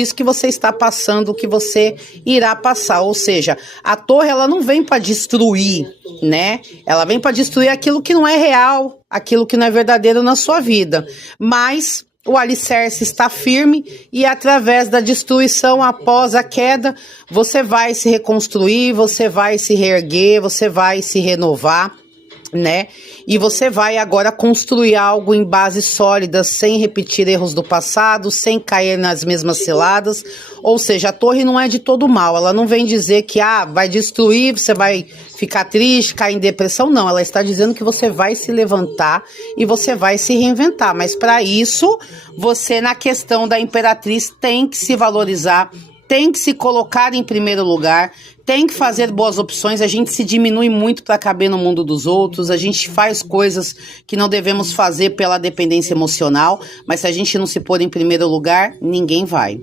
isso que você está passando, o que você irá passar. Ou seja, a torre, ela não vem para destruir, né? Ela vem para destruir aquilo que não é real, aquilo que não é verdadeiro na sua vida. Mas o alicerce está firme e através da destruição após a queda, você vai se reconstruir, você vai se reerguer, você vai se renovar, né? E você vai agora construir algo em bases sólidas, sem repetir erros do passado, sem cair nas mesmas ciladas. Ou seja, a torre não é de todo mal. Ela não vem dizer que vai destruir, você vai ficar triste, cair em depressão. Não, ela está dizendo que você vai se levantar e você vai se reinventar. Mas para isso, você, na questão da imperatriz, tem que se valorizar, tem que se colocar em primeiro lugar, tem que fazer boas opções. A gente se diminui muito para caber no mundo dos outros, a gente faz coisas que não devemos fazer pela dependência emocional, mas se a gente não se pôr em primeiro lugar, ninguém vai.